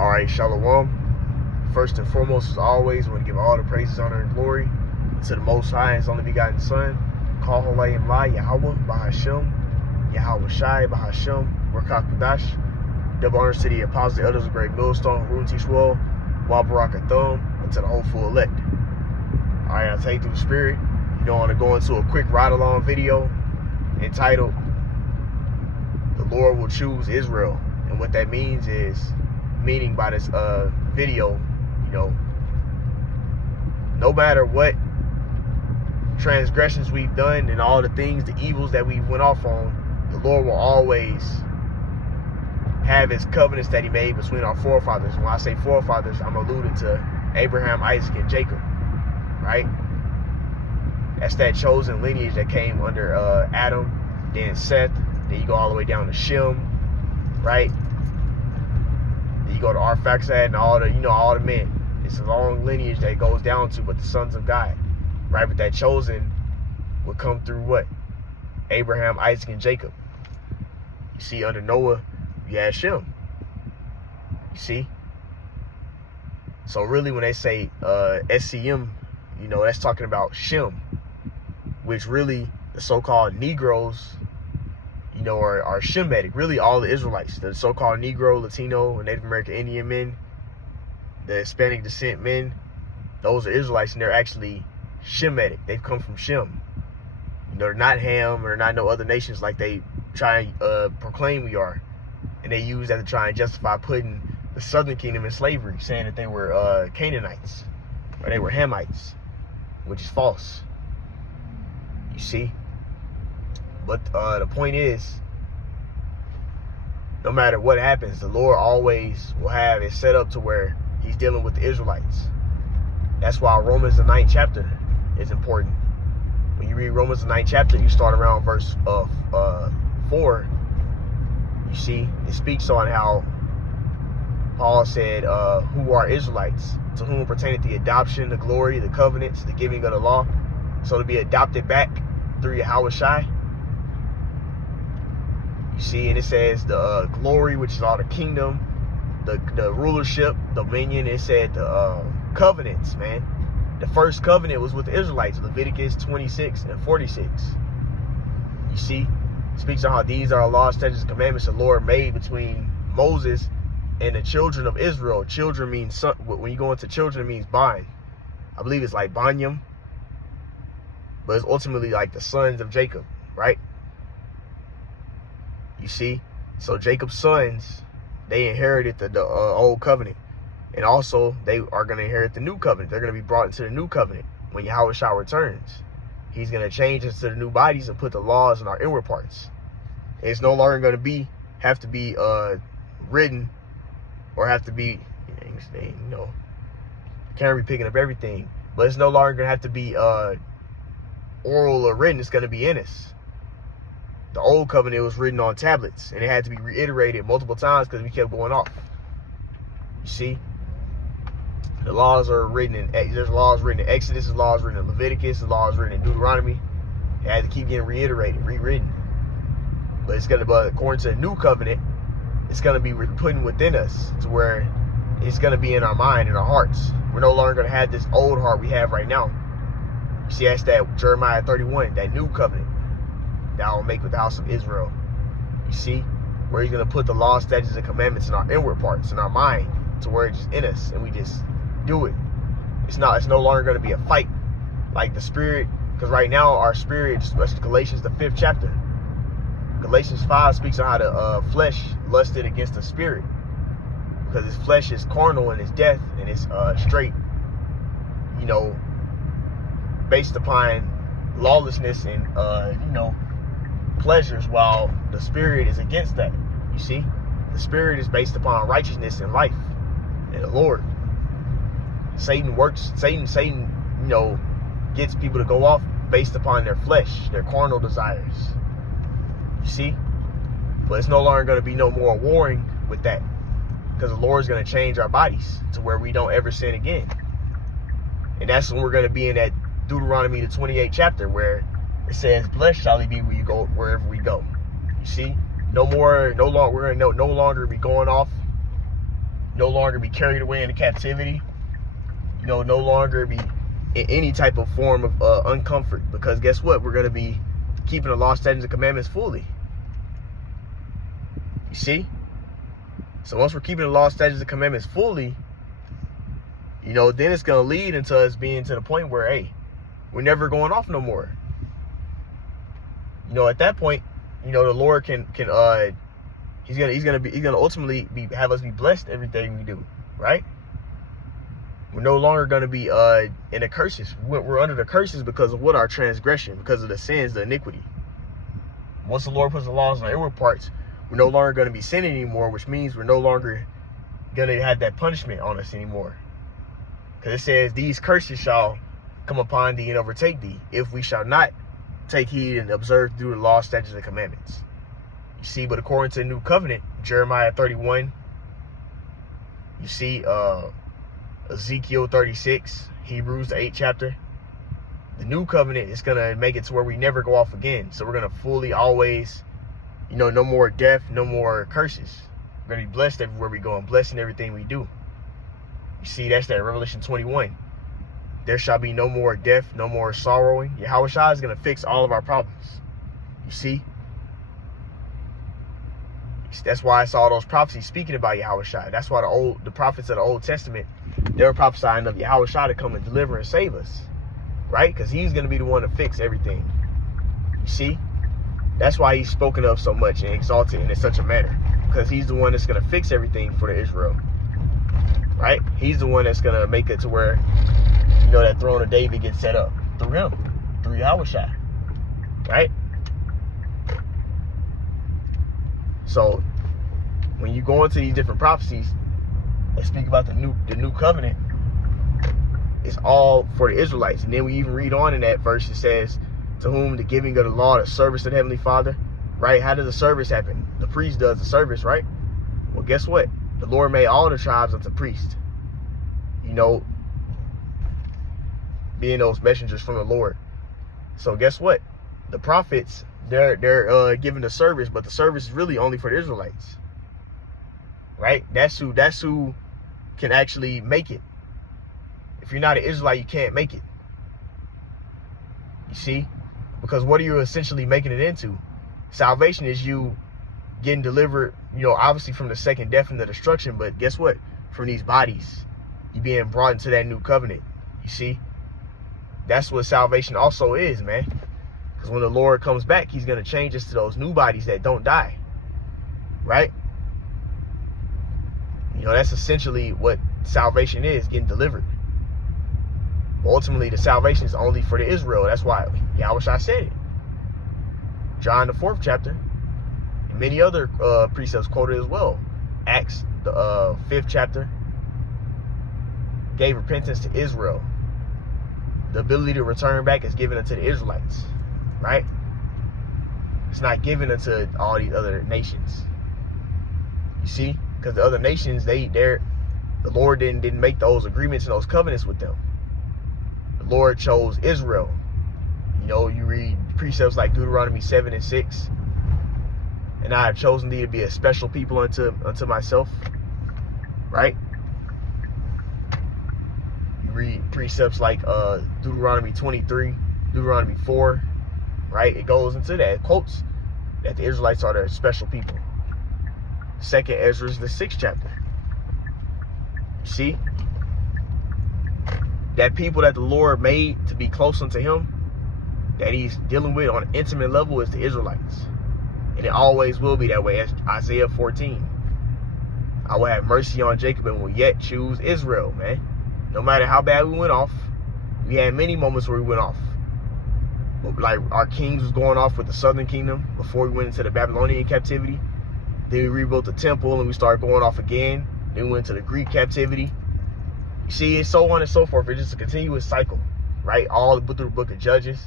Alright, Shalom. First and foremost, as always, I want to give all the praises, honor, and glory to the Most High and His only begotten Son, yasharahla, Yahweh, Bahashem, Yahweh Shai, Bahashem, Rakakadash. Double honors to the apostles, the elders of Great Millstone, Harun Tishwell, Wabarakathum, and to the hopeful elect. Alright, I'll take you through the spirit. I want to go into a quick ride-along video entitled, "The Lord Will Choose Israel." And what that means is, meaning by this video, no matter what transgressions we've done and all the things, the evils that we went off on, the Lord will always have His covenants that He made between our forefathers. When I say forefathers, I'm alluding to Abraham, Isaac, and Jacob, right? That's that chosen lineage that came under Adam, then Seth, then you go all the way down to Shem, right? Then you go to Arphaxad and all the men. It's a long lineage that goes down to, but the sons of God, right? But that chosen would come through what? Abraham, Isaac, and Jacob. You see, under Noah, you had Shem. You see? So really, when they say SCM, that's talking about Shem, which really the so-called Negroes, are Shemitic. Really, all the Israelites, the so-called Negro, Latino, and Native American Indian men, the Hispanic descent men, those are Israelites, and they're actually Shemitic. They've come from Shem. They're not Ham, or not no other nations like they try and proclaim we are. And they use that to try and justify putting the southern kingdom in slavery, saying that they were Canaanites, or they were Hamites, which is false. You see? But the point is, no matter what happens, the Lord always will have it set up to where He's dealing with the Israelites. That's why Romans, the 9th chapter, is important. When you read Romans, the 9th chapter, you start around verse 4. You see, it speaks on how Paul said, who are Israelites, to whom pertaineth the adoption, the glory, the covenants, the giving of the law, so to be adopted back through Yahweh Shai. You see, and it says the glory, which is all the kingdom, the rulership, dominion. It said the covenants, man. The first covenant was with the Israelites, Leviticus 26 and 46. You see, it speaks on how these are laws, statutes, and commandments the Lord made between Moses and the children of Israel. Children means son. When you go into children, it means bond. I believe it's like banyam, but it's ultimately like the sons of Jacob, right? You see, so Jacob's sons, they inherited the old covenant, and also they are going to inherit the new covenant. They're going to be brought into the new covenant when Yahweh Shai returns. He's going to change us to the new bodies and put the laws in our inward parts. It's no longer going to have to be written, or have to be, can't be picking up everything, but it's no longer going to have to be oral or written. It's going to be in us. The old covenant was written on tablets, and it had to be reiterated multiple times because we kept going off. You see, the laws are written there's laws written in Exodus, there's laws written in Leviticus, there's laws written in Deuteronomy. It had to keep getting reiterated, rewritten. But according to the new covenant, it's going to be put within us to where it's going to be in our mind, in our hearts. We're no longer going to have this old heart we have right now. You see, that's that Jeremiah 31, that new covenant that I will make with the house of Israel. You see, where He's going to put the law, statutes, and commandments in our inward parts, in our mind, to where it's just in us, and we just do it. It's no longer going to be a fight like the spirit, because right now our spirit, especially Galatians, the 5th chapter, Galatians 5 speaks on how the flesh lusted against the spirit, because his flesh is carnal and it's death, and it's straight, based upon lawlessness and pleasures, while the spirit is against that. You see, the spirit is based upon righteousness and life and the Lord. Satan gets people to go off based upon their flesh, their carnal desires. You see, but it's no longer going to be no more warring with that, because the Lord's going to change our bodies to where we don't ever sin again. And that's when we're going to be in that Deuteronomy, the 28th chapter, where it says, "Blessed shall He be where you go, wherever we go." You see, we're gonna no longer be going off no longer be carried away into captivity. No longer be in any type of form of uncomfort. Because guess what? We're going to be keeping the law, statutes, and commandments fully. You see? So once we're keeping the law, statutes, and commandments fully, then it's going to lead into us being to the point where, hey, we're never going off no more. At that point, the Lord can he's gonna ultimately have us be blessed in everything we do, right? We're no longer gonna be in the curses. We're under the curses because of what? Our transgression, because of the sins, the iniquity. Once the Lord puts the laws on our inward parts, we're no longer gonna be sinning anymore, which means we're no longer gonna have that punishment on us anymore. Because it says, these curses shall come upon thee and overtake thee, if we shall not take heed and observe through the law, statutes, and commandments. You see, but according to the new covenant, Jeremiah 31, you see Ezekiel 36, Hebrews the 8th chapter. The new covenant is going to make it to where we never go off again. So we're going to fully always, no more death, no more curses. We're going to be blessed everywhere we go and blessed in everything we do. You see, that's that Revelation 21. There shall be no more death, no more sorrowing. Yahushua is going to fix all of our problems. You see? That's why it's all those prophecies speaking about Yahushua. That's why the prophets of the Old Testament, they were prophesying of Yahushua to come and deliver and save us. Right? Because he's going to be the one to fix everything. You see? That's why he's spoken of so much and exalted in such a manner. Because he's the one that's going to fix everything for the Israel. Right? He's the one that's going to make it to where that throne of David gets set up through him, through Yahushua, right? So when you go into these different prophecies and speak about the new covenant, it's all for the Israelites. And then we even read on in that verse, it says, to whom the giving of the law, the service of the Heavenly Father, right? How does the service happen? The priest does the service, right? Well, guess what? The Lord made all the tribes unto priests. Being those messengers from the Lord. So guess what? The prophets, they're giving the service, but the service is really only for the Israelites. Right? That's who can actually make it. If you're not an Israelite, you can't make it. You see? Because what are you essentially making it into? Salvation is you getting delivered, obviously from the second death and the destruction, but guess what? From these bodies. You being brought into that new covenant. You see? That's what salvation also is, man. Because when the Lord comes back, he's going to change us to those new bodies that don't die. Right? That's essentially what salvation is, getting delivered. But ultimately, the salvation is only for the Israel. That's why Yahushua said it. John the 4th chapter. And many other precepts quoted as well. Acts the 5th chapter. Gave repentance to Israel. The ability to return back is given unto the Israelites, right? It's not given unto all these other nations. You see? Because the other nations, the Lord didn't make those agreements and those covenants with them. The Lord chose Israel. You read precepts like Deuteronomy 7 and 6. And I have chosen thee to be a special people unto myself. Right? Read precepts like Deuteronomy 23, Deuteronomy 4, right? It goes into that. It quotes that the Israelites are their special people. Second Ezra is the 6th chapter. You see? That people that the Lord made to be close unto him, that he's dealing with on an intimate level, is the Israelites. And it always will be that way. As Isaiah 14. I will have mercy on Jacob and will yet choose Israel, man. No matter how bad we went off, we had many moments where we went off. Like our kings was going off with the southern kingdom before we went into the Babylonian captivity. Then we rebuilt the temple and we started going off again. Then we went to the Greek captivity. You see, it's so on and so forth. It's just a continuous cycle, right? All through the book of Judges.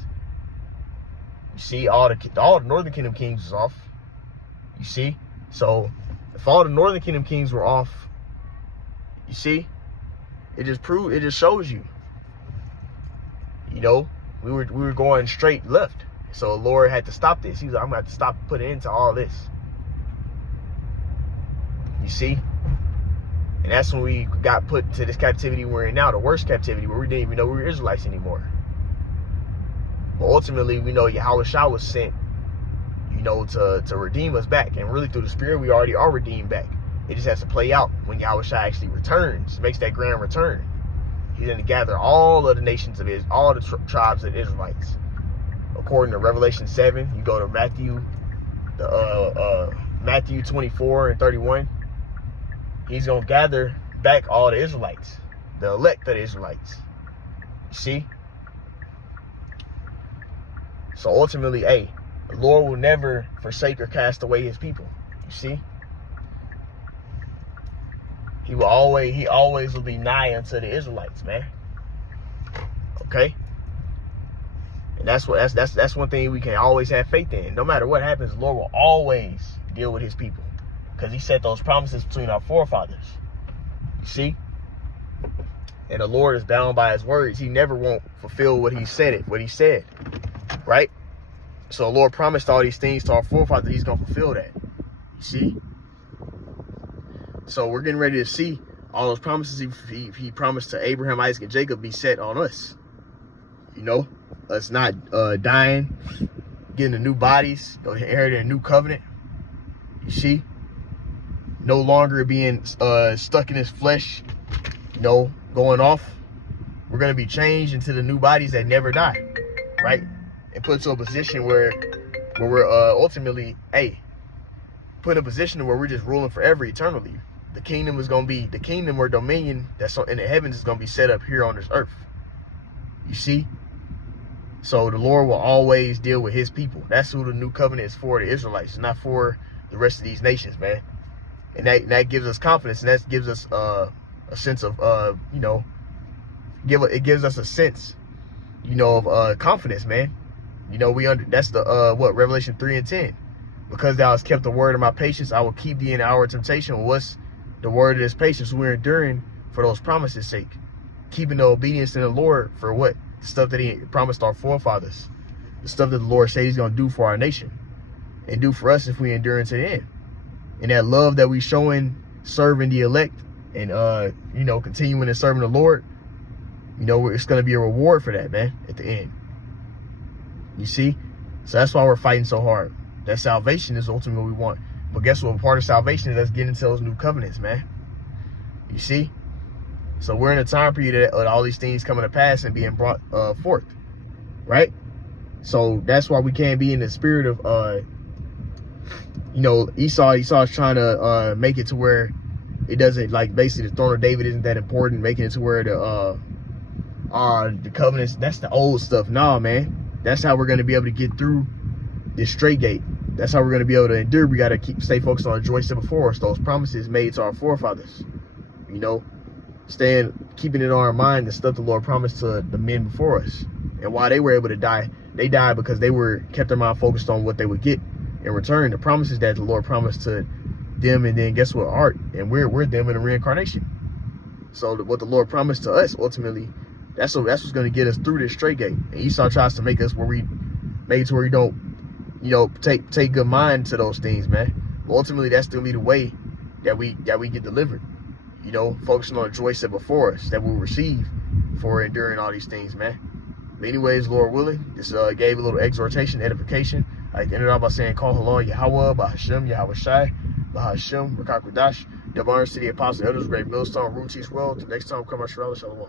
You see, all the northern kingdom kings was off. You see? So if all the northern kingdom kings were off, you see? It just shows you. We were going straight left. So the Lord had to stop this. He was like, I'm gonna have to stop putting into all this. You see? And that's when we got put to this captivity we're in now, the worst captivity, where we didn't even know we were Israelites anymore. But ultimately, we know Yahushua was sent, to redeem us back. And really, through the Spirit, we already are redeemed back. It just has to play out when Yahushua actually returns, makes that grand return. He's going to gather all of the nations of Israel, all the tribes of Israelites. According to Revelation 7, you go to Matthew 24 and 31. He's going to gather back all the Israelites, the elect of the Israelites. You see? So ultimately, the Lord will never forsake or cast away his people. You see? He always will be nigh unto the Israelites, man. Okay? And that's one thing we can always have faith in. No matter what happens, the Lord will always deal with his people. Because he set those promises between our forefathers. You see? And the Lord is bound by his words. He never won't fulfill what he said. Right? So the Lord promised all these things to our forefathers. He's going to fulfill that. You see? So we're getting ready to see all those promises he promised to Abraham, Isaac, and Jacob be set on us. Us not dying, getting the new bodies, inheriting a new covenant. You see? No longer being stuck in this flesh, going off. We're going to be changed into the new bodies that never die, right? And put to a position where we're ultimately, put in a position where we're just ruling forever, eternally. The kingdom or dominion that's in the heavens is going to be set up here on this earth. You see? So the Lord will always deal with his people. That's who the new covenant is for, the Israelites. It's not for the rest of these nations, man. And that gives us confidence, and that gives us a sense of it gives us a sense, of confidence, man. That's the Revelation 3 and 10. Because thou hast kept the word of my patience, I will keep thee in the hour of temptation. What's the word of this patience? We're enduring for those promises' sake. Keeping the obedience in the Lord for what? The stuff that he promised our forefathers. The stuff that the Lord said he's going to do for our nation. And do for us if we endure into the end. And that love that we showing, serving the elect, and continuing and serving the Lord, it's going to be a reward for that, man, at the end. You see? So that's why we're fighting so hard. That salvation is ultimately what we want. But guess what? Part of salvation is us getting into those new covenants, man. You see? So we're in a time period of all these things coming to pass and being brought forth, right? So that's why we can't be in the spirit of, Esau's trying to make it to where it doesn't, like, basically the throne of David isn't that important, making it to where the covenants, that's the old stuff. Nah, man. That's how we're going to be able to get through this straight gate. That's how we're going to be able to endure. We got to stay focused on the joy set before us, those promises made to our forefathers. Keeping it on our mind, the stuff the Lord promised to the men before us. And while they were able to die, they died because they kept their mind focused on what they would get in return. The promises that the Lord promised to them, and then guess what? Art. And we're them in the reincarnation. So what the Lord promised to us, ultimately, that's what's going to get us through this straight gate. And Esau tries to make us where we don't, take good mind to those things, man. But ultimately, that's going to be the way that we get delivered. Focusing on the joy set before us that we'll receive for enduring all these things, man. But anyways, Lord willing, this gave a little exhortation, edification. I like to end it off by saying, Call Halal Yahweh, Bahashem, Yahushai, Bahashem, Rakakwadash, Debarn City Apostle Elders, Great Millstone, Root Teach World. Till next time, come out, Shalom.